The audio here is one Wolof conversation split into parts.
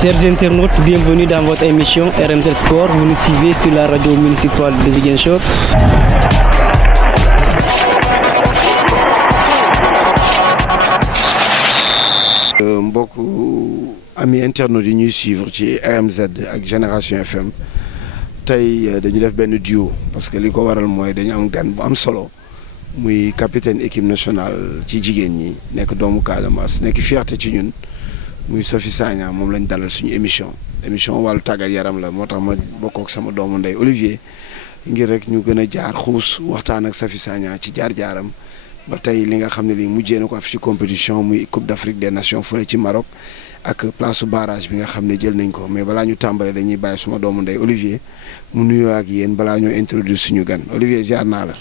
Chers internautes, bienvenue dans votre émission RMZ Sport. Vous nous suivez sur la radio municipale de Ziguinchor. Mbokku ami internautes yi ñuy suivre ci RMZ ak Génération FM tey dañu def benn duo parce que li ko waral mooy dañu am gan bu am solo muy capitaine équipe nationale ci jigéen ñi nekk doomu Casamance nekk fierté ci ñun muy Sophie Sagna moom lañ dalal suñu émission wàllu tàggat yaram la moo tax ma bokk ak sama doomu ndey Olivier ngir rek ñu gën a jaar xuus waxtaan ak Sophie Sagna ci jaar-jaaram ba tey li nga xam ne lii mujjee na ko af ci compétition muy Coupe d'Afrique des Nations fële ci Maroc ak place barrage bi nga xam ne jël nañ ko mais balaa ñu tàmbale dañuy bàyyi suma doomu ndey Olivier mu nuyoo ak yéen balaa ñoo introduire suñu gan Olivier ziar naa la.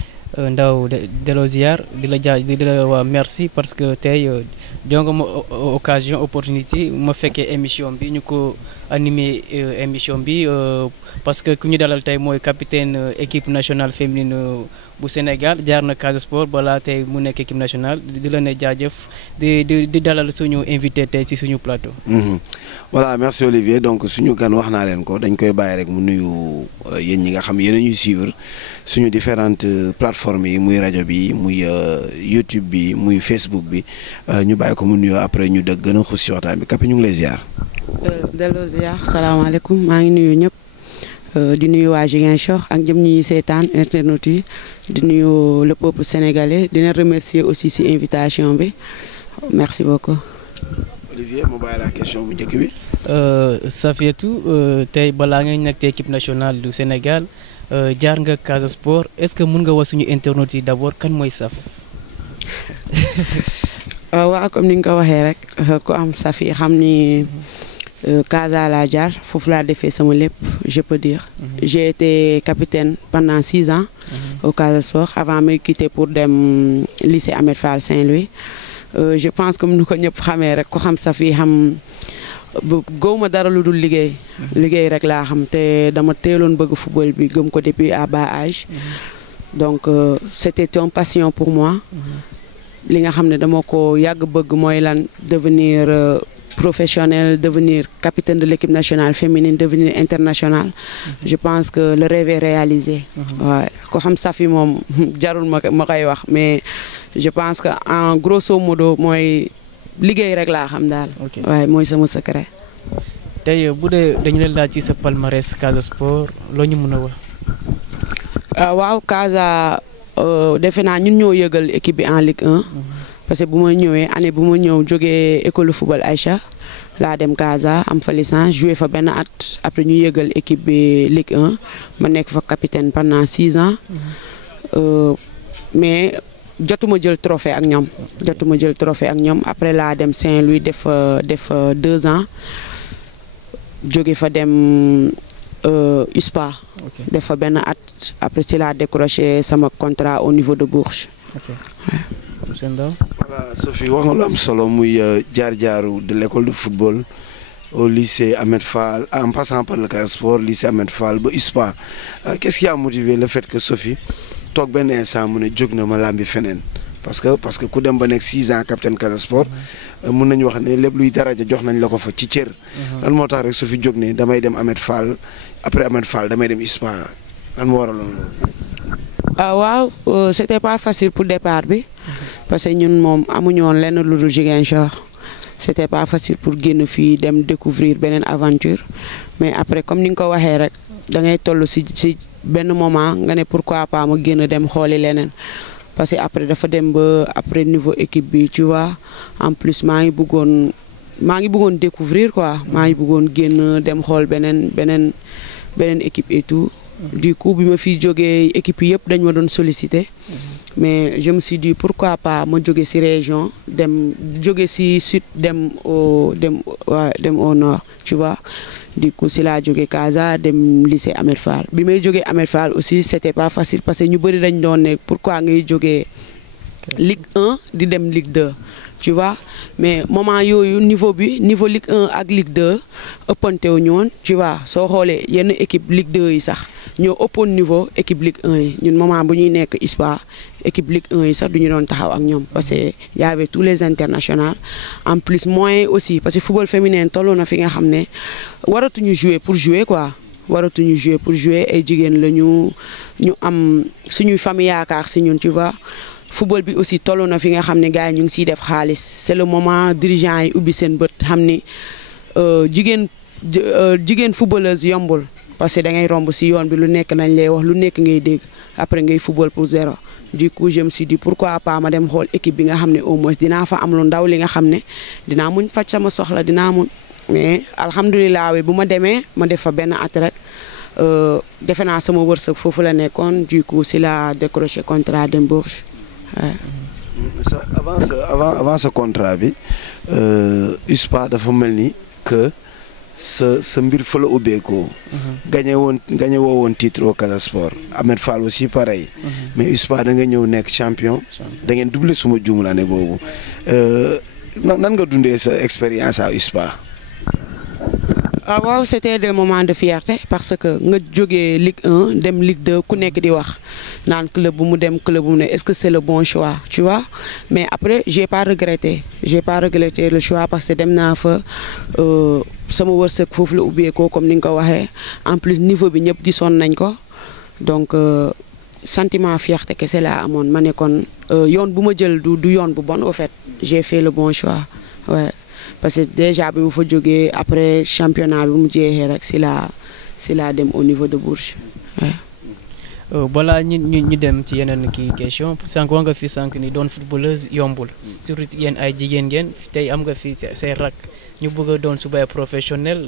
Ndaw delloo ziar di la waa merci parce que tey jonga ma occasion opportunité ma fekkee émission bi ñu ko animé émission bi parce que ku ñu dalal tey mooy capitaine équipe nationale féminine bu Sénégal jaar na Casa Sport balaa tey mu nekk équipe nationale di la ne jaajëf di dalal suñu invité tey ci suñu plateau. Voilà merci Olivier donc suñu gan wax naa leen ko dañ koy bàyyi rek mu nuyu yéen ñi nga xam yéen a ñuy suivre suñu différentes plateformes yi muy rajo bi muy YouTube bi muy Facebook bi ñu bàyyi ko mu nuyoo après ñu dëgg gën a xuus si waxtaan bi Kapi ñu ngi lay ziar. delloo ziar salaamaaleykum maa ngi nuyu ñëpp di nuyu waa Ziguinchor ak jëm ñi seetaan internet yi di nuyu le peuple sénégalais dina remercier aussi si invitation bi merci beaucoup. Olivier mu bàyyi la question bu njëkk bi. Safiatou tey balaa nga nekk équipe nationale du Sénégal jaar nga Casa Sport est-ce que mun nga wax suñu internautes yi d'abord kan mooy Saf. waaw comme ni nga ko waxee rek ku am Safi xam ni Casa laa jaar foofu laa defee sama lépp je peux dire. J'ai été capitaine pendant 6 ans. au Casa Sport avant may quitter pour dem lycée Ahmed Fall Saint-Louis. Je pense comme nu ko ñëpp xamee rek ku xam Safi xam gëwma dara lu dul liggéey rek laa xam te dama teeloon bëgg football bi gëm ko depuis à bas âge. Donc c'était une passion pour moi. li nga xam ne dama ko yàgg bëgg mooy lan devenir professionnel devenir capitaine de l'équipe nationale féminine devenir international. Je pense que le rêve est réalisé. waaw ko xam Safi moom jarul ma koy wax mais je pense que en grosso modo mooy liggéey rek laa xam daal. waaye mooy sama secret. tey bu dee dañu leen laaj ci sa palmarès Casa Sport loo ñu mën a wax. waaw Casa defe naa ñun ñoo yëgal équipe bi en Ligue 1. parce que bu ma ñëwee année bu ma ñëw jógee école football Aïcha laa dem Casa am fa licence joué fa benn at après ñu yëgal équipe bi Ligue 1 ma nekk fa capitaine pendant 6 ans. mais jotuma jël trophée ak ñoom après laa dem Saint-Louis def 2 ans jóge fa dem USPA. def fa benn at après ci laa décroché sama contrat au niveau de Bourges. voilà Sophie wax nga lu am solo muy jaar-jaaru de l'école de football au lycée Ahmed Fall en passant par le Casa Sport lycée Ahmed Fall ba USPA qu'est-ce qui a motivé le fait que Sophie toog benn instant mu ne jóg na ma làmbi feneen parce que ku dem ba nekk 6 ans capitaine Casa Sport mun nañu wax ne lépp luy daraja jox nañ la ko fa ci cër. lan moo tax rek Sophie jóg ne damay dem Ahmed Fall après Ahmed Fall damay dem USPA lan moo waraloon loolu. waaw c'était pas facile pour départ bi. parce que ñun moom amuñu woon lenn lu dul Ziguinchor c'était pas facile pour génn fii dem découvrir beneen aventure mais après comme ni nga ko waxee rek da ngay toll si benn moment nga ne pourquoi pas ma génn dem xooli leneen parce que après dafa dem ba après niveau équipe bi tu vois en plus maa ngi bëggoon découvrir quoi maa ngi bëggoon génn dem xool beneen équipe et tout. Du coup bi ma fi jógee équipe yëpp dañ ma doon solliciter. mais je me suis dit pourquoi pas ma jóge ci région jóge ci sud dem au nord tu vois. Du coup si laa jóge Casa dem lycée Ahmed Fall bi may jógee Ahmed Fall aussi c'était pas facile parce que ñu bëri dañ doon ne pourquoi ngay jógee Ligue 1 di dem Ligue 2 tu vois mais moment yooyu niveau Ligue 1 ak Ligue 2 ëppante wu ñu woon tu vois soo xoolee yenn équipe Ligue 2 yi sax ñoo ëppoon niveau équipe Ligue 1 yi ñun moment bu ñuy nekk USPA équipe Ligue 1 yi sax du ñu doon taxaw ak ñoom parce que y avait tous les internationaux en plus moyens aussi parce que football féminin tolloo na fi nga xam ne waratuñu jouer pour jouer quoi waratuñu jouer pour jouer ay jigéen la ñu am suñuy famille yaakaar si ñun tu vois football bi aussi tolloo na fi nga xam ne gars yi ñu ngi siy def xaalis c'est le moment dirigeant yi ubbi seen bët xam ni jigéen footballeuse yombul parce que da ngay romb si yoon bi lu nekk nañ lay wax lu nekk ngay dégg après ngay football pour zéro du coup je me suis dit pourquoi pas ma dem xool équipe bi nga xam ne au moins dinaa fa am lu ndaw li nga xam ne dinaa mun faj sama soxla dinaa mun mais alhamdulilah bu ma demee ma def fa benn at rek defe naa sama wërsëg foofu la nekkoon du coup si la décroché contrat de Bourges. avant ce contrat bi USPA dafa mel ni que sa mbir fa la ubbeekoo. gagné woo woon titre au Casa Sport. Ahmed Fall aussi pareil. mais USPA da nga ñëw nekk champion. da ngeen doublé suma juumul année boobu nan nga dundee sa expérience à USPA. ah waaw c'était des moments de fierté parce que nga jógee Ligue 1 dem Ligue 2 ku nekk di wax naan club bu mu dem club bu mu ne est-ce que c'est le bon choix tu vois mais après j'ai pas regretté le choix parce que dem naa fa sama wërsëg foofu la ubbeekoo comme ni nga ko waxee en plus niveau bi ñëpp gisoon nañ ko donc sentiment fierté kese laa amoon ma ne kon yoon bu ma jël du yoon bu bon au fait j'ai fait le bon choix ouais. parce que déjà bi mu fa jógee après championnat bi mu jeexee rek si la dem au niveau de Bourges. balaa ñu dem ci yeneen kii question sànq wax nga fi sànq ni doon footballeuse yombul surtout yéen ay jigéen ngeen tey am nga fi say rak ñu bëgg a doon suba professionnel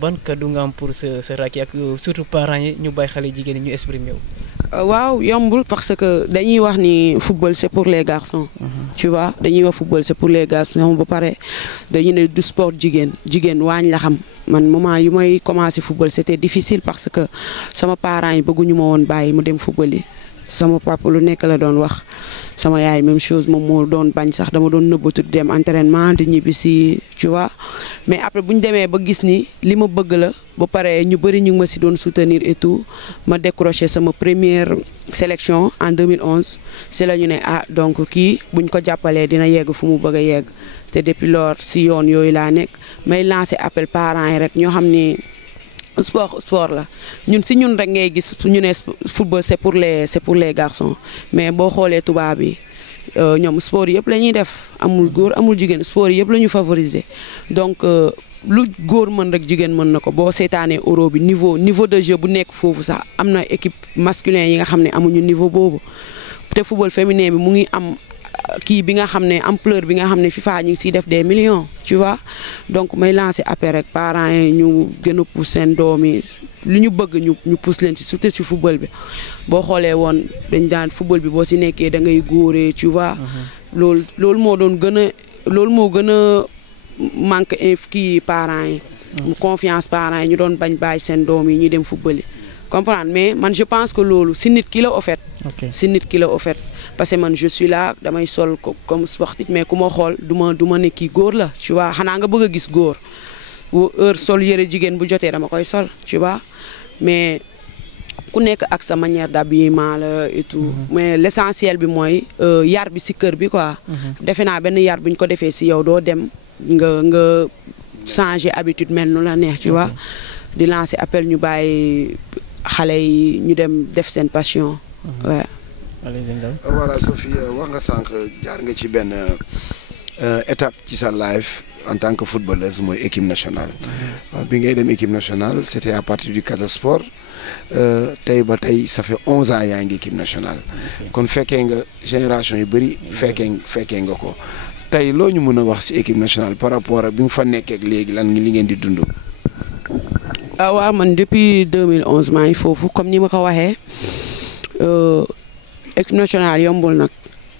ban kaddu nga am pour sa rak yi ak surtout parents yi ñu bàyyi xale jigéen ñi ñu exprimer wu. waaw yombul parce que dañuy wax ni football c'est pour les garçons. tu vois dañuy wax football c'est pour les garçons ba pare dañuy ne du sport jigéen waañ la xam man moment yu may commencé football c'était difficile parce que sama parents yi bëgguñu ma woon bàyyi mu dem football yi sama papa lu nekk la doon wax sama yaay même chose moom moo doon bañ sax dama doon nëbbatu di dem entraînement di ñibbi si tu vois mais après bu ñu demee ba gis ni li ma bëgg la ba pare ñu bëri ñu ngi ma si doon soutenir et tout ma décroché sama première sélection en 2011 c'est la ñu ne donc kii buñ ko jàppalee dina yegg fu mu bëgg a yegg te depuis lors si yoon yooyu laa nekk may lancer appel parents yi rek ñoo xam ni sport la ñun si ñun rek ngay gis ñu ne football c'est pour les garçons mais boo xoolee tubaab yi ñoom sport yëpp la ñuy def amul góor amul jigéen sport yëpp la ñu favoriser donc lu góor mën rek jigéen mën na ko boo seetaanee euro bi niveau de jeu bu nekk foofu sax am na équipe masculin yi nga xam ne amuñu niveau boobu te football féminin bi mu ngi am kii bi nga xam ne ampleur bi nga xam ne FIFA ñu ngi siy def des millions tu vois donc may lancer appel rek parents yi ñu gën a pousse seen doom yi lu ñu bëgg ñu pousse leen ci surtout si football bi boo xoolee woon dañ daan football bi boo si nekkee da ngay góoree tu vois loolu moo gën a manque kii parents yi confiance parents yi ñu doon bañ bàyyi seen doom yi ñu dem football yi comprendre mais man je pense que loolu si nit ki la au fait si nit ki la au fait parce que man je suis là damay sol comme sportif mais ku ma xool du ma ne kii góor la tu vois xanaa nga bëgg a gis góor heure sol yëre jigéen bu jotee dama koy sol tu vois mais ku nekk ak sa manière d'habillement la et tout mais l'essentiel bi mooy yar bi si kër bi quoi defe naa benn yar bu ñu ko defee si yow doo dem nga changer habitude mel nu la neex tu vois di lancer appel ñu bàyyi xale yi ñu dem def seen passion waaw. voilà Sophie wax nga sànq jaar nga ci benn étape ci sa life en tant que footballeuse mooy équipe nationale. bi ngay dem équipe nationale c'était à partir du Casa Sport tey ba tey ça fait 11 ans yaa ngi équipe nationale. kon fekkee nga génération yu bëri fekkee nga ko tey loo ñu mën a wax ci équipe nationale par rapport ak bi nga fa nekkee ak léegi lan li ngeen di dund. waaw man depuis 2011 maa ngi foofu comme ni ma ko waxee équipe nationale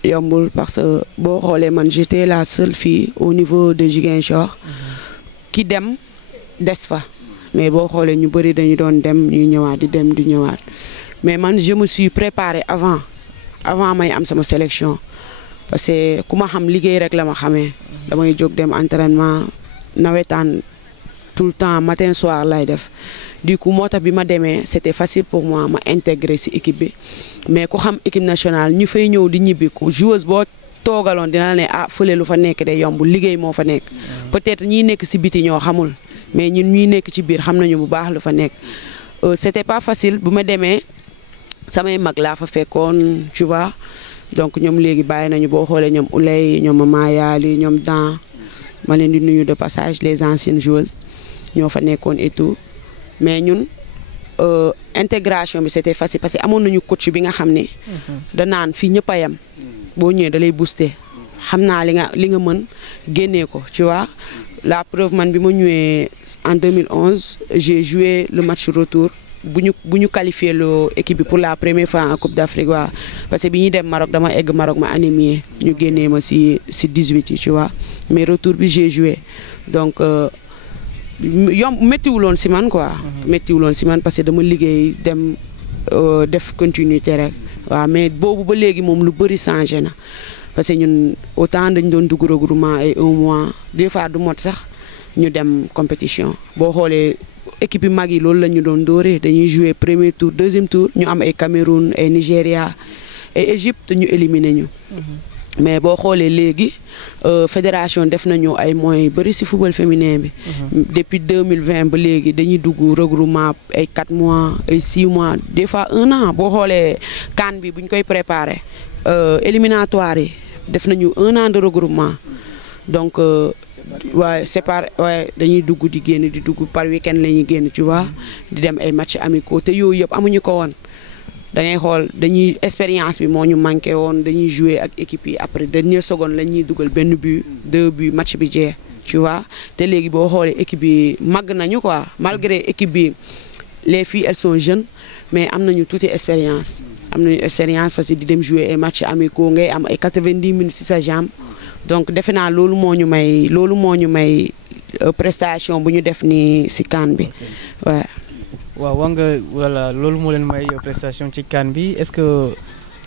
yombul parce que boo xoolee man j'étais la seule fille au niveau de Ziguinchor ki dem des fa mais boo xoolee ñu bëri dañu doon dem ñuy ñëwaat di dem di ñëwaat mais man je me suis préparée avant may am sama sélection parce que ku ma xam liggéey rek la ma xamee damay jóg dem entraînement nawetaan tout le temps matin soir lay def du coup moo tax bi ma demee c'était facile pour moi ma intégrer ci équipe bi mais ku xam équipe nationale ñu fay ñëw di ñibbi ko joueuse boo toogaloon dina ne ah fële lu fa nekk day yomb liggéey moo fa nekk peut-être ñiy nekk ci biti ñoo xamul mais ñun ñuy nekk ci biir xam nañu bu baax lu fa nekk c'était pas facile bu ma demee samay mag laa fa fekkoon tu vois donc ñoom léegi bàyyi nañu boo xoolee ñoom Ouley ñoom Mama Yaali ñoom Dan ma leen di nuyu de passage les anciennes joueuses ñoo fa nekkoon et tout mais ñun intégration bi c'était facile parce que amoon nañu coach bi nga xam ne da naan fii ñëpp a yem boo ñëwee da lay booster xam naa li nga mën génnee ko tu vois la preuve man bi ma ñëwee en 2011 j'ai joué le match retour bu ñu qualifié le équipe bi pour la première fois en Coupe d'Afrique waaw parce que bi ñuy dem Maroc dama egg Maroc ma anémie ñu génnee ma ci 18 yi tu vois mais retour bi j'ai joué donc méttiwuloon ci man quoi. méttiwuloon ci man parce que dama liggéey dem def continuité rek waaw mais boobu ba léegi moom lu bëri changé na parce que ñun autant dañ doon dugg regroupement ay 1 mois des fois du mot sax ñu dem compétition boo xoolee. équipe yi mag yi loolu la ñu doon dooree dañuy jouer premier tour deuxième tour ñu am ay Cameroun ay Nigéria ay Égypte ñu éliminer ñu. mais boo xoolee léegi fédération def nañu ay moyens yu bëri ci football féminin bi. depuis 2020 ba léegi dañuy dugg regroupement ay 4 mois ay 6 mois des fois 1 an boo xoolee CAN bi bu ñu koy préparer éliminatoire yi def nañu 1 an de regroupement donc. waaye waaye dañuy dugg di génn di dugg par week-end la ñuy génn tu vois di dem ay matchs amicaux te yooyu yëpp amuñu ko woon da ngay xool dañuy expérience bi moo ñu manqué woon dañuy jouer ak équipe yi après dernière seconde la ñuy dugal benn but 2 buts match bi jeex tu vois te léegi boo xoolee équipe bi màgg nañu quoi malgré équipe bi les filles elles sont jeunes mais am nañu tuuti expérience parce que di dem jouer ay matchs amicaux ngay am ay 90 minutes ci sa jambe. donc defe naa loolu moo ñu may prestation bu ñu def ni ci CAN bi waaw wax nga voilà loolu moo leen may prestation ci CAN bi est-ce que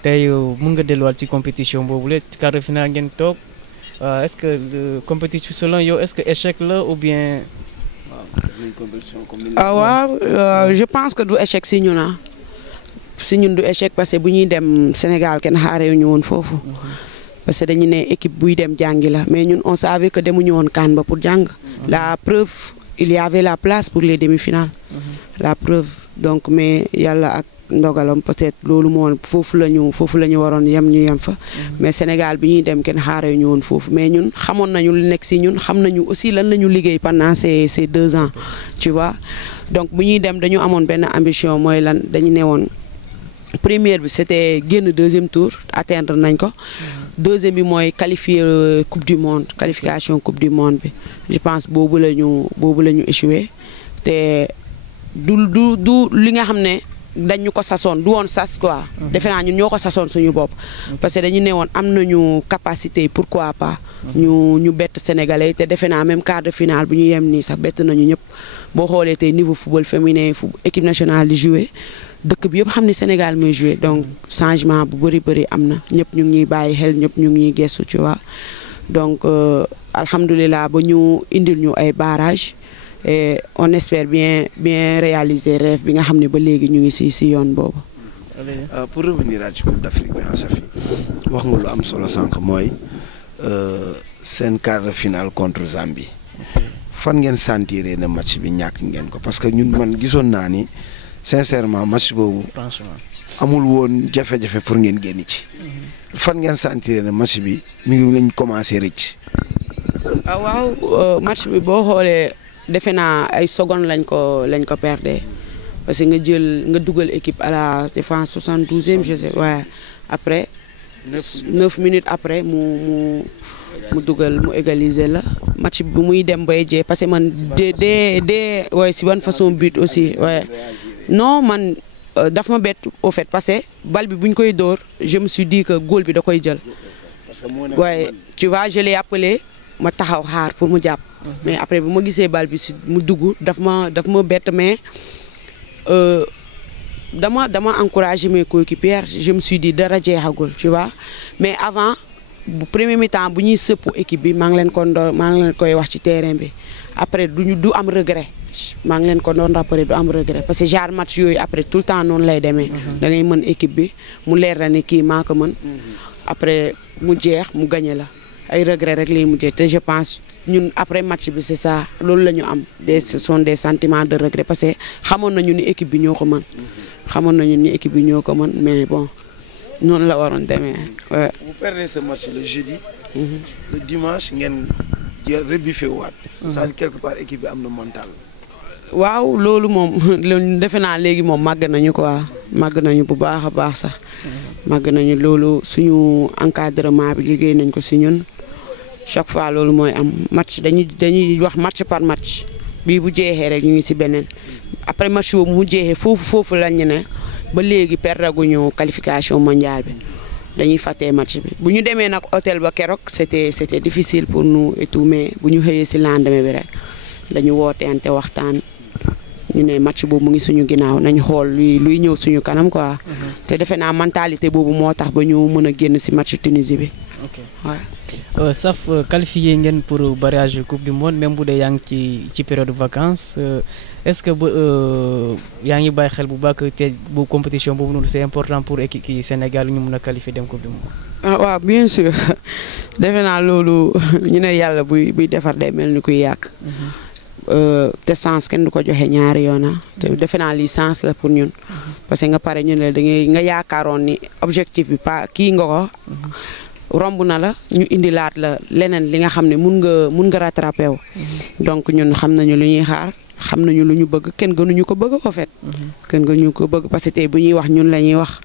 tey mën nga delluwaat ci compétition boobu la quart de finale ngeen toog est-ce que compétition selon yow est-ce que échec la ou bien. waaw je pense que du échec ci ñun du échec parce que bu ñuy dem Sénégal kenn xaaree ñu woon foofu. parce que dañu ne équipe buy dem jàngi la mais ñun on savait que demuñu woon CAN ba pour jàng. la preuve il y avait la place pour les demi-finales. la preuve donc mais yàlla ak ndogalam peut-être loolu moo foofu la ñu waroon yem ñu yem fa. mais Sénégal bi ñuy dem kenn xaaree ñu woon foofu mais ñun xamoon nañu lu nekk ci ñun xam nañu aussi lan la ñu liggéey pendant ces 2 ans tu vois donc bu ñuy dem dañu amoon benn ambition mooy lan dañu ne woon. première bi c'était génn deuxième tour atteindre nañ ko deuxième bi mooy qualifier coupe du monde qualification coupe du monde bi je pense boobu la ñu échoué te du li nga xam ne dañu ko sasoon du woon sas quoi defe naa ñun ñoo ko sasoon suñu bopp parce que dañu ne woon am nañu capacité pourquoi pas ñu bett sénégalais te defe naa même quart de finale bu ñu yem nii sax bett nañu ñëpp boo xoolee tey niveau football féminin équipe nationale di jouer dëkk bi yëpp xam ni Sénégal mooy joué donc changement bu bëri am na ñëpp ñu ngi ñuy bàyyi xel ñëpp ñu ngi ñuy gestu tu vois donc alhamdulilah ba ñu indil ñu ay barrages et on espère bien réaliser rêve bi nga xam ne ba léegi ñu ngi ci yoon boobu. pour revenir ci Coupe d'Afrique bi en Safi wax nga lu am solo sànq mooy seen quart de finale contre Zambie fan ngeen sentiree ne match bi ñàkk ngeen ko parce que ñun man gisoon naa ni. sincèrement match boobu amul woon jafe-jafe pour ngeen génn ci fan ngeen sentir ne match bi mi ngi lañ commencé rëcc. waaw match bi boo xoolee defe naa ay secondes lañ ko perdre parce que nga dugal équipe à la défense 72e je sais waaye après 9 minutes après mu dugal mu égaliser la match bi muy dem bay jee parce que man waaye si ban façon but aussi waaye non man daf ma bett au fait parce que bal bi bu ñu koy dóor je me suis dit que góol bi da koy jël waaye tu vois je l'ai appelé ma taxaw xaar pour mu jàpp mais après bu ma gisee bal bi si mu dugg daf ma bett mais dama encouragé mes coéquipiers je me suis dit dara jeexagul tu vois mais avant bu premier mi-temps bu ñuy sëpp équipe bi maa ngi leen koy wax ci terrain bi après du am regret maa ngi leen ko doon rappeler du am regret parce que genre match yooyu après tout le temps noonu lay demee. da ngay mën équipe bi mu leer la ne kii maa ko mën. après mu jeex mu gagné la ay regret rek lay mujjee te je pense ñun après match bi c'est ça loolu la ñu am ce sont des sentiments de regret parce que xamoon nañu ni équipe bi ñoo ko mën. xamoon nañu ni équipe bi ñoo ko mën mais bon noonu la waroon demee. Vous perdez ce match le jeudi. Le dimanche ngeen rebuffé waat. c'est-à-dire quelque part équipe bi am na mental. waaw loolu moom defe naa léegi moom màgg nañu quoi màgg nañu bu baax a baax sax. màgg nañu loolu suñu encadrement bi liggéey nañ ko si ñun chaque fois loolu mooy am match dañuy wax match par match bii bu jeexee rek ñu ngi si beneen après match boobu mu jeexee foofu lañ ne ba léegi perdaguñu qualification mondiale bi dañuy fàttee match bi bu ñu demee nag hôtel ba keroog c'était difficile pour nous et tout mais bu ñu xëyee si lendemain bi rek dañu wooteente waxtaan. ñu ne match boobu mu ngi suñu ginnaaw nañ xool luy ñëw suñu kanam quoi. te defe naa mentalité boobu moo tax ba ñu mën a génn si match Tunisie bi. ok voilà. Saf qualifié ngeen pour barrage coupe du monde même bu dee yaa ngi ci période de vacances est-ce que yaa ngi bàyyi xel bu baax te bu compétition boobu noonu c'est important pour équipe ki Sénégal ñu mën a qualifier dem coupe du monde. ah waaw bien sûr defe naa loolu ñu ne yàlla buy defar day mel ni kuy yàq. te sens kenn du ko joxe ñaari yoon te defe naa lii sens la pour ñun. parce que nga pare ñu ne da ngay nga yaakaaroon ni objectif bi pas kii nga ko. romb na la ñu indilaat la leneen li nga xam ne mun nga rattrapé wu. donc ñun xam nañu lu ñuy xaar xam nañu lu ñu bëgg kenn gënuñu ko bëgg en fait. kenn gënuñu ko bëgg parce que tey bu ñuy wax ñun la ñuy wax.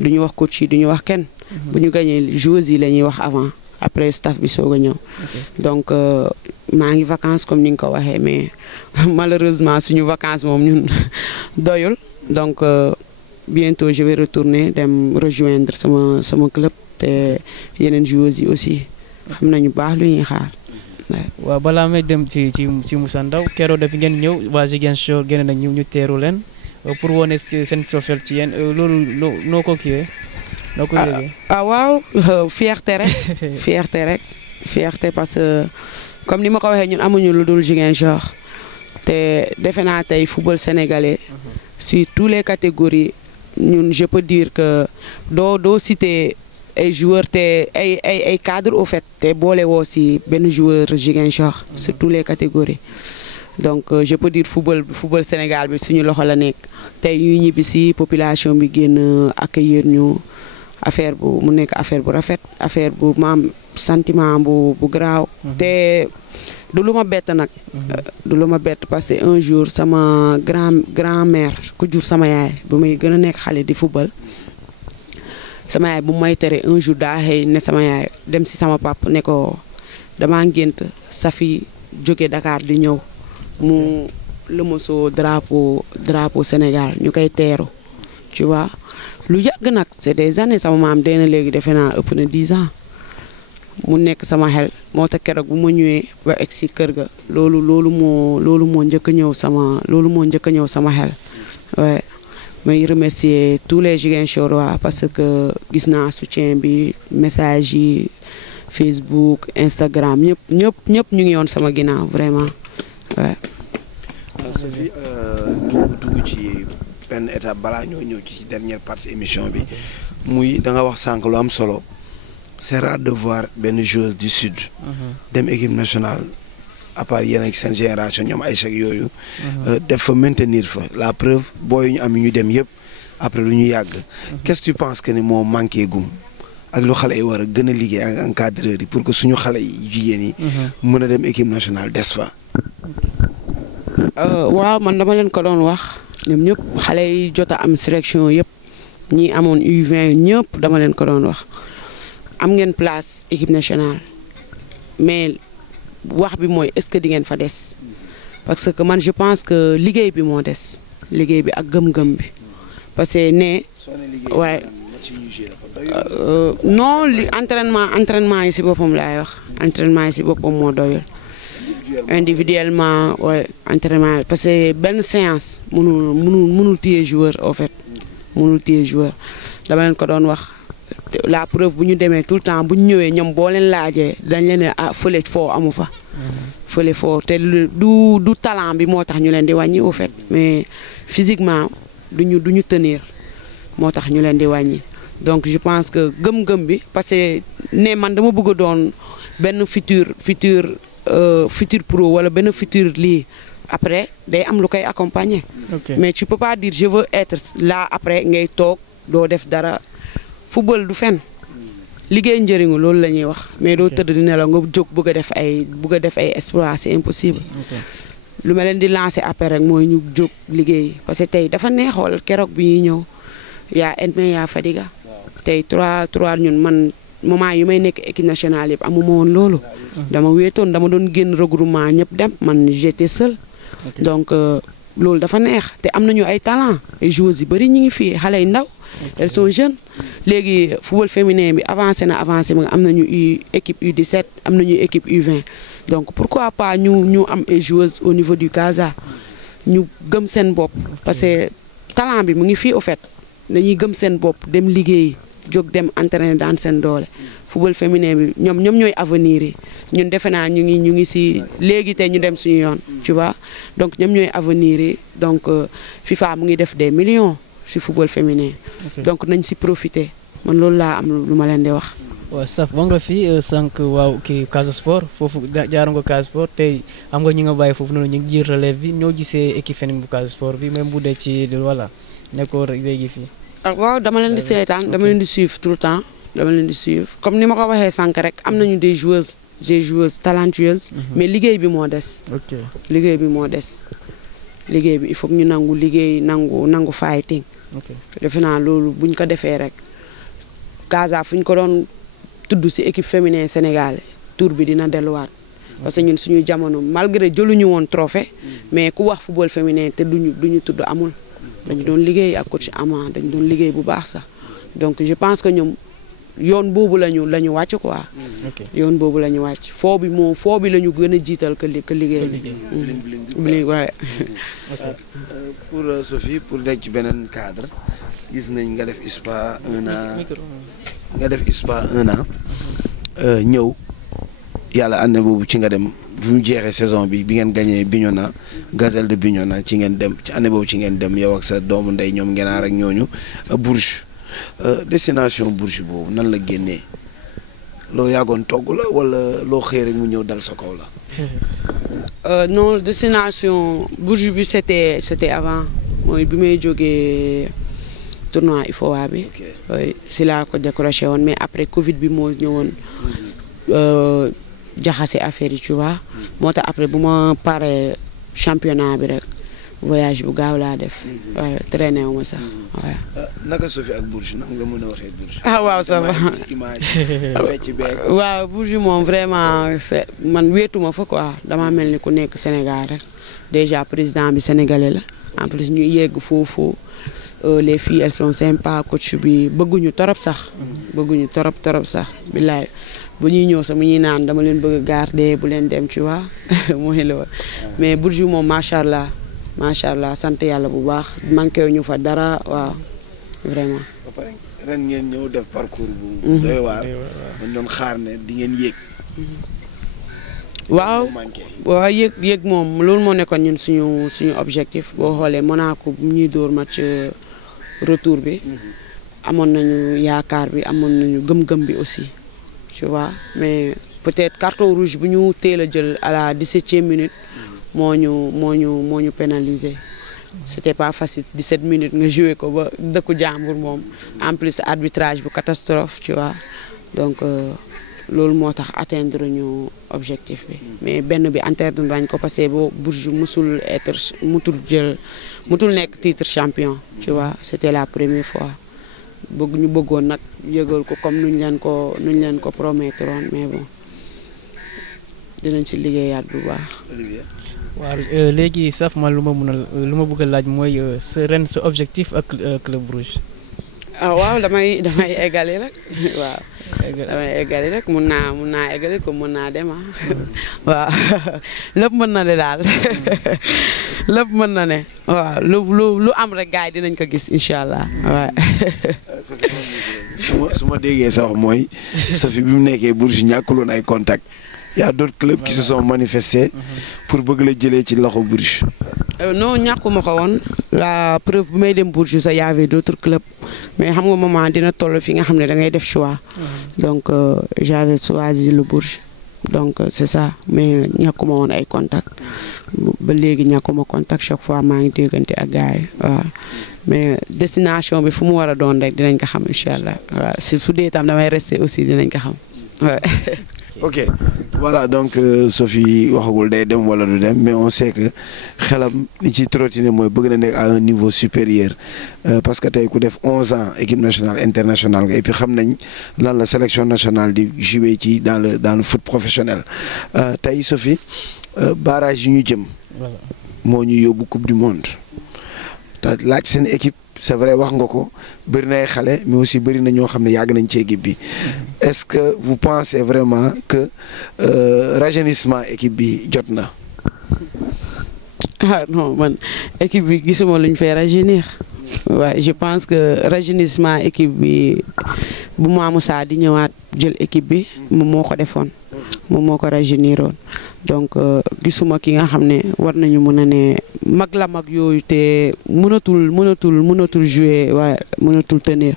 du ñu wax coach yi du ñu wax kenn. bu ñu gagné joueurs yi la ñuy wax avant. après staff bi soog a ñëw. donc maa ngi vacances comme ni nga ko waxee mais malheureusement suñu vacances moom ñun doyul donc bientôt je vais retourner dem rejoindre sama club te yeneen joueurs yi aussi xam nañu baax lu ñuy xaar. waaw balaa may dem ci Moussa Ndaw keroog depuis ngeen ñëw waa Ziguinchor génne nañ ñu teeru leen pour wone seen cofeel ci yéen loolu noo ko kiiwee. waaw fierté rek fierté parce que comme ni ma ko waxee ñun amuñu lu dul Ziguinchor te defe naa tey football sénégalais sur toutes les catégories ñun je peux dire que doo citer ay joueurs te ay cadres au fait te boole woo si benn joueur Ziguinchor sur toutes les catégories donc je peux dire football Sénégal bi suñu loxo la nekk tey ñuy ñibbi si population bi génn accueillir ñu. affaire bu mu nekk affaire bu rafet affaire bu maam sentiment bu garaaw te du lu ma bett nag du lu ma bett parce que un jour sama grand-mère ku jur sama yaay bu may gën a nekk xale di football sama yaay bu may tere un jour daa xëy ne sama yaay dem si sama pap ne ko damaa ngént Safi jóge Dakar di ñëw mu lëmasoo drapeau Sénégal ñu koy teeru tu vois lu yàgg nag c'est des années sama maam dee na léegi defe naa ëpp na 10 ans mu nekk sama xel moo tax keroog bu ma ñëwee ba egg si kër ga loolu moo njëkk a ñëw sama xel ouais may remercier tous les Ziguinchorois parce que gis naa soutien bi message yi Facebook Instagram ñëpp ñu ngi yoon sama ginnaaw vraiment ouais. Sophie dugg ci benn étape balaa ñoo ñëw ci dernière partie émission bi muy da nga wax sànq lu am solo c'est rare de voir benn joueuse du sud dem équipe nationale à part yéen ak seen génération ñoom ay chèques yooyu def fa maintenir fa la preuve booy ñu am ñu dem yëpp après lu ñu yàgg qu'est-ce que tu penses que ni moo manqué gum ak lu xale yi war a gën a liggéey ak encadreur yi pour que suñu xale yi jigéen yi mën a dem équipe nationale des fa. waaw man dama leen ko doon wax ñoom ñëpp xale yi jot a am sélection yëpp ñi amoon U20 ñëpp dama leen ko doon wax am ngeen place équipe nationale mais wax bi mooy est-ce que di ngeen fa des parce que man je pense que liggéey bi moo des liggéey bi ak gëm-gëm bi parce que ne waaye non li entraînement yi si boppam laay wax entraînement yi si boppam moo doyul individuellement wala entraînement parce que benn séance mënul téye joueur en fait mënul téye joueur dama leen ko doon wax la preuve bu ñu demee tout le temps bu ñu ñëwee ñoom boo leen laajee dañ leen ne ah fële foo amu fa fële fort te du talent bi moo tax ñu leen di wàññi au fait mais physiquement duñu tenir moo tax ñu leen di wàññi donc je pense que gëm-gëm bi parce que ne man dama bëgg a doon benn futur pro wala benn futur lii après day am lu koy accompagner. Mais tu peux pas dire je veux être là après ngay toog doo def dara football du fen liggéey njëriñu loolu la ñuy wax mais doo tëdd di nelaw nga jóg bëgg a def ay exploit c'est impossible. lu ma leen di lancer après rek mooy ñu jóg liggéey parce que tey dafa neexool keroog bi ñuy ñëw yaa Edmé yaa Fadiga tey 3 ñun man moment yu may nekk équipe nationale yëpp amuma woon loolu. dama wéetoon dama doon génn regroupement ñëpp dem man j'étais seul. Donc loolu dafa neex te am nañu ay talent ay joueuses yu bëri ñi ngi fii xale yu ndaw. Elles sont jeunes léegi football féminin bi avancé na am nañu équipe U17 am nañu équipe U20 donc pourquoi pas ñu am ay joueuses au niveau du Casa ñu gëm seen bopp parce que talent bi mu ngi fii au fait dañuy gëm seen bopp dem liggéey jóg dem entraîner daan seen doole football féminin bi ñoom ñooy avenir yi ñun defe naa ñu ngi si léegi te ñu dem suñu yoon tu vois donc ñoom ñooy avenir yi donc FIFA mu ngi def des millions si football féminin donc nañ si profiter man loolu laa am lu ma leen di wax. waaw saf ba nga fi sànq waaw kii Casa Sport foofu jaar nga Casa Sport tey am nga ñi nga bàyyi foofu noonu ñu ngi jël relève bi ñoo gisee équipe féminine bu Casa Sport bi même bu dee ci voilà nekkoo léegi fii. waaw dama leen di seetaan dama leen di suivre tout le temps dama leen di suivre comme ni ma ko waxee sànq rek am nañu des joueuses talentueuses. mais liggéey bi moo des. liggéey bi moo des liggéey bi il faut que ñu nangu liggéey nangu fighting. defe naa loolu buñ ko defee rek Casa fu ñu ko doon tudd ci équipe féminin Sénégal tour bi dina delluwaat parce que ñun suñu jamono malgré jëluñu woon trophée mais ku wax football féminin te duñu tudd amul dañu doon liggéey ak coach Ama dañu doon liggéey bu baax sax donc je pense que ñoom yoon boobu la ñu wàcc quoi. yoon boobu la ñu wàcc foo bi la ñu gën a jiital que liggéey bi. waaye. pour Sophie pour nekk ci beneen cadre gis nañ nga def ISPA 1 an nga def ISPA 1 an ñëw yàlla année boobu ci nga dem bu mu jeexee saison bi ngeen gagné Bignona Gazelle de Bignona ci ngeen dem ci année boobu ci ngeen dem yow ak sa doomu ndey ñoom Ngenaar ak ñooñu Bourges. Destination Bourges boobu nan la génnee loo yàggoon togg la wala loo xëy rek mu ñëw dal sa kaw la. non destination Bourges bi c'était avant mooy bi may jógee tournoi IFOA bi. si laa ko décroché woon mais après Covid bi moo ñëwoon jaxase affaire yi tu vois. moo tax après bu ma paree championnat bi rek. voyage bu gaaw laa def. waaw traîné wu ma sax waaw. naka Sophie ak Bourges naka nga mën a waxee Bourges. waaw ça va waaw Bourges moom vraiment man wéetuma fa quoi dama mel ni ku nekk Sénégal rek déjà président bi sénégalais la en plus ñu yegg foofu les filles elles sont sympas coach bi bëgguñu torop sax. bëgguñu torop sax billaay bu ñuy ñëw sax mu ñuy naan dama leen bëgg a garder bu leen dem tu vois mooy la mais Bourges moom macha allah sant yàlla bu baax manqué wu ñu fa dara waaw vraiment. ba pare ren ngeen ñëw def parcours bu doy waar. man doon xaar ne di ngeen yéeg. waaw yéeg moom loolu moo nekkoon ñun suñu objectif boo xoolee Monaco bu ñuy dóor match retour bi. amoon nañu yaakaar bi amoon nañu gëm-gëm bi aussi tu vois mais peut-être carton rouge bu ñu teel a jël à la 17e minute. moo ñu pénalisé c'était pas facile 17 minutes nga joué ko ba dëkku jàmbur moom en plus arbitrage bu catastrophe tu vois donc loolu moo tax atteindre ñu objectif bi mais benn bi atteindre nañ ko parce que boo Bourges mutul nekk titre champion tu vois c'était la première fois ñu bëggoon nag yëgal ko comme nuñ leen ko promettroon mais bon dinañ ci liggéeyaat bu baax. waaw léegi saf ma lu ma bëgg a laaj mooy ren sa objectif ak club Bourges. waaw damay eggali rek waaw. damay eggali rek mun naa eggali ko mun naa dem waaw lépp mën na ne daal lépp mën na ne waaw lu am rek gars yi dinañ ko gis incha allah waaw. su ma déggee sa wax mooy Sophie bi mu nekkee Bourges ñàkkuloon ay contact y a d'autres clubs qui se sont manifestés pour bëgg la jëlee ci loxo Bourges. Non ñàkkuma ko woon la preuve bu may dem Bourges sax y avait d'autres clubs mais xam nga moment dina toll fi nga xam ne da ngay def choix donc j'avais choisi le Bourges donc c'est ça mais ñàkkuma woon ay contact ba léegi ñàkkuma contact chaque fois maa ngi déggante ak gars yi waaw mais destination bi fu mu war a doon rek dinañ ko xam incha allah waaw si su dee tam damay rester aussi dinañ ko xam waaw. Ok, voilà donc Sophie waxagul day dem wala du dem mais on sait que xelam li ci trottiner mooy bëgg na nekk à un niveau supérieur parce que tey ku def 11 ans équipe nationale internationale nga et puis xam nañ lan la sélection nationale di jouer ci dans le foot professionnel tey Sophie barrage yi ñu jëm moo ñu yóbbu coupe du monde te laaj seen équipe c'est vrai wax nga ko bëri na ay xale mais aussi bëri na ñoo xam ne yàgg nañ ci équipe bi est-ce que vous pensez vraiment que rajeunissement équipe bi jot na. Ah non man équipe bi gisuma luñ fay rajeunir waaye je pense que rajeunissement équipe bi bu Mamou Sa di ñëwaat jël équipe bi moom moo ko defoon moom moo ko rajeuniroon donc gisuma ki nga xam ne war nañu mën a ne mag la mag yooyu te mënatul jouer waaye mënatul tenir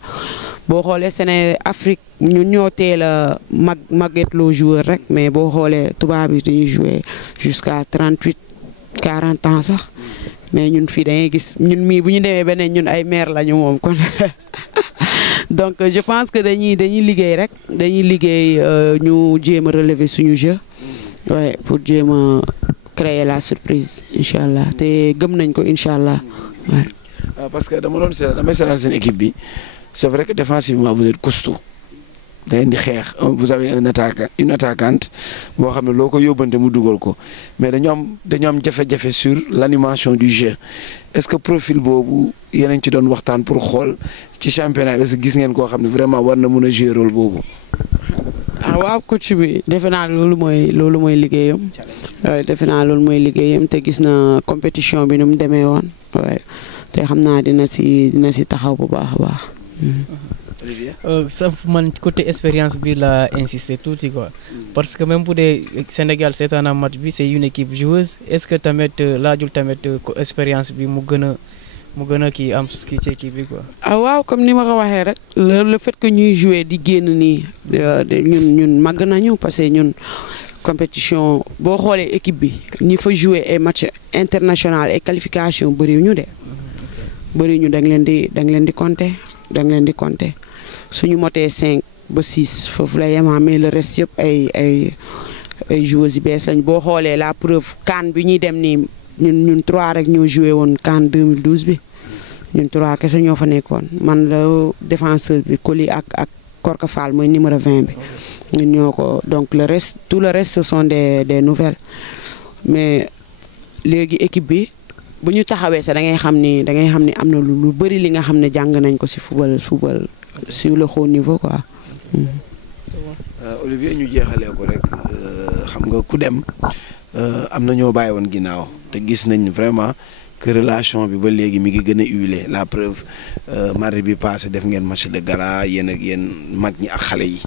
boo xoolee Sénégal Afrique ñun ñoo teel a màggetloo joueur rek mais boo xoolee tubaab yi dañuy jouer jusqu'à 38 40 ans sax mais ñun fii da ngay gis ñun mii bu ñu demee beneen ñun ay mère lañu moom kon donc je pense que dañuy liggéey rek dañuy liggéey ñu jéem a relever suñu jeu ouais pour jéem a créer la surprise incha allah te gëm nañ ko incha allah ouais. Parce que damay seetaan seen équipe bi c'est vrai que défensivement vous êtes costaud da ngeen di xeex vous avez une attaquante boo xam ne loo ko yóbbante mu dugal ko mais dañu am jafe-jafe sur l'animation du jeu est-ce que profil boobu yéen a ngi ci doon waxtaan pour xool ci championnat est-ce que gis ngeen koo xam ne vraiment war na mën a jouer rôle boobu. ah waaw coach bi defe naa loolu mooy liggéeyam defe naa loolu mooy liggéeyam te gis na compétition bi nu mu demee woon te xam naa dina si taxaw bu baax a baax. Olivier. Ça man côté expérience bi la insister tuuti quoi parce que même bu dee Sénégal seetaan na match bi c'est une équipe joueuse est-ce que tamit laajul tamit expérience bi mu gën a kii am kii ci équipe bi quoi. ah waaw comme ni ma ko waxee rek le fait que ñuy jouer di génn nii ñun màgg nañu parce que ñun compétition boo xoolee équipe bi ñi fa jouer ay match international et qualification bëriwuñu de bëriwuñu da nga leen di compter suñu motee 5 ba 6 foofu la yemaa mais le reste yëpp ay joueurs yi bees lañ boo xoolee la preuve CAN bi ñuy dem nii ñun 3 rek ñoo joué woon CAN 2012 bi ñun 3 kese ñoo fa nekkoon man la défenseur bi Koli ak Korka Fall mooy numéro 20 bi ñun ñoo ko donc tout le reste ce sont des nouvelles mais léegi équipe bi bu ñu taxawee sax da ngay xam ni am na lu bëri li nga xam ne jàng nañ ko ci football sur le haut niveau quoi. Olivier ñu jeexalee ko rek xam nga ku dem am na ñoo bàyyi woon ginnaaw te gis nañ vraiment que relation bi ba léegi mi ngi gën a huilé la preuve mardi bi passé def ngeen match de gala yéen mag ñi ak xale yi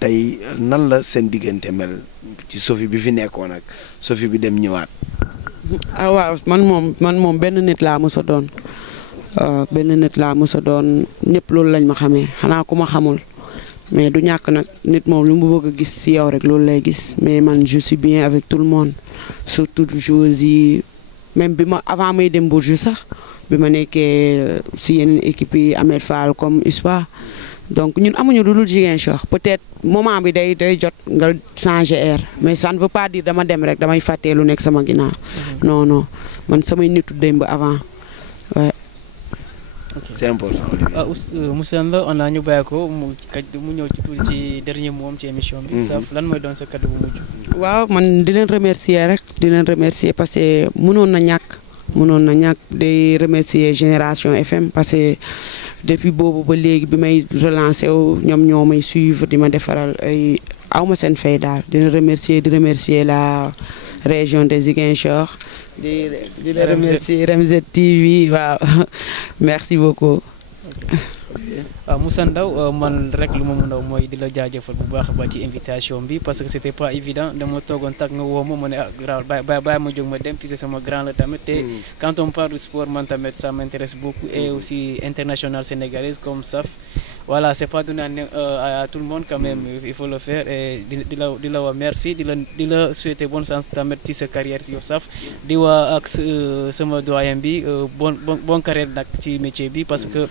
tey nan la seen diggante mel ci Sophie bi fi nekkoon ak Sophie bi dem ñëwaat. ah waaw man moom benn nit laa mës a doon ñëpp loolu lañ ma xamee xanaa ku ma xamul mais du ñàkk nag nit moom lu mu bëgg a gis ci yow rek loolu lay gis mais man je suis bien avec tout le monde surtout joueurs yi même bi ma avant may dem Bourges sax bi ma nekkee ci yeneen équipe yi Ahmed Fall comme ISPA donc ñun amuñu lu dul Ziguinchor peut-être moment bi day jot nga changer air mais ça ne veut pas dire dama dem rek damay fàttee lu nekk sama ginnaaw non man samay nitu démb avant ouais. Okay. C'est important. Moussa Ndo on a ñu bàyyi ko mu ñëw ci tuuti ci dernier mot ci émission bi. Saf lan mooy doon sa kaddu bu mujj. waaw man di leen remercier parce que mënoon na ñàkk di remercier Génération FM parce que depuis boobu ba léegi bi may relancer ñoom ñoo may suivre di ma defaral ay awma seen fay daal di remercier la région de Ziguinchor di remercier RMZ TV waaw merci beaucoup. Moussa Ndao man rek lu ma mën a mooy di la jaajëfal bu baax ba ci invitation bi parce que c'était pas évident dama toogoon tak nga woo ma ne grave bàyyi ma jóg ma dem puisque sama grand la tamit te quand on parle de sport man tamit ça m'intéresse beaucoup et aussi international sénégalaise comme SAF voilà c'est pas donné à tout le monde quand même il faut le faire et di la wax merci di la souhaiter bonne chance tamit ci sa carrière yow SAF di wax ak sama doyen bi bon carrière nag ci métier bi parce que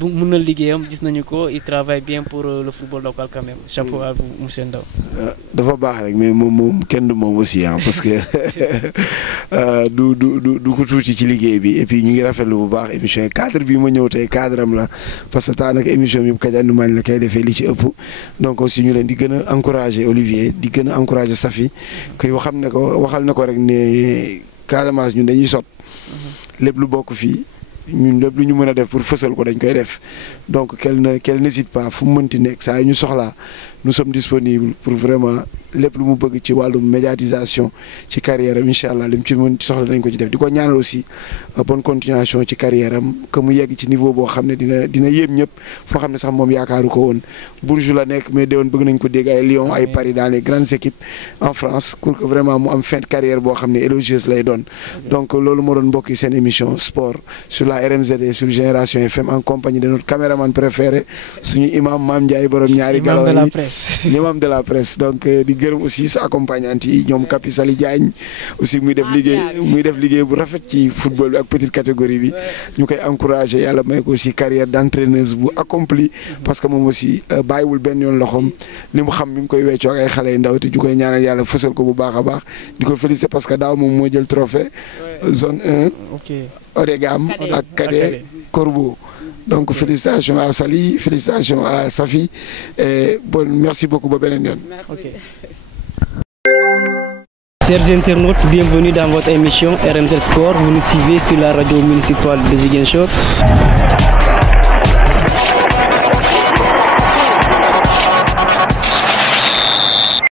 mun na liggéeyam gis nañu ko il travaille bien pour le football local quand même chapeau à vous monsieur Ndao. dafa baax rek mais moom kenn du moom aussi parce que du ko tuuti ci liggéey bi et puis ñu ngi rafetlu bu baax émission yi cadre bi ma ñëw tey cadre am la parce que taa nag émission bi Kadiane Magne la kay defee li ci ëpp donc aussi ñu leen di gën a encourager Olivier di gën a encourager Safi koy waxal na ko rek ne Casamance ñun dañuy sot lépp lu bokk fii ñun lépp lu ñu mën a def pour fësal ko dañ koy def donc qu'elle n'hésite pas fu mu mënti nekk saa yu ñu soxlaa nous sommes disponibles pour vraiment lépp lu mu bëgg ci wàllum médiatisation ci carrière am incha allah li mu ci mën soxla nañ ko ci def di ko ñaanal aussi bonne continuation ci carrière am que mu yegg ci niveau boo xam ne dina yéem ñëpp foo xam ne sax moom yaakaaru ko woon Bourges la nekk mais déwoon bëgg nañ ko dégg ay Lyon ay Paris dans les grandes équipes en France pour que vraiment mu am fin de carrière boo xam ne élogieuse lay doon donc loolu moo doon mbokki seen émission sport sur la RMZ et sur Génération FM en compagnie de notre caméraman préféré suñu imam Mame Ndiaye borom ñaari galaw yi imam de la presse donc di gërëm aussi sa accompagnante yi ñoom Kapi Sali Diagne aussi muy def liggéey bu rafet ci football bi ak petite catégorie bi ñu koy encourager yàlla may ko aussi carrière d'entraîneuse bu accompli parce que moom aussi bàyyiwul benn yoon loxoom li mu xam mi ngi koy weccoo ak ay xale yu ndaw te ñu koy ñaanal yàlla fësal ko bu baax a baax di ko féliciter parce que daaw moom moo jël trophée zone 1 Odegam ak Cadet Corbeau. Donc félicitations à Sali, félicitations à Safi et merci beaucoup ba beneen yoon. Chers internautes, bienvenue dans votre émission RMZ Sport. Vous nous suivez sur la radio municipale de Ziguinchor.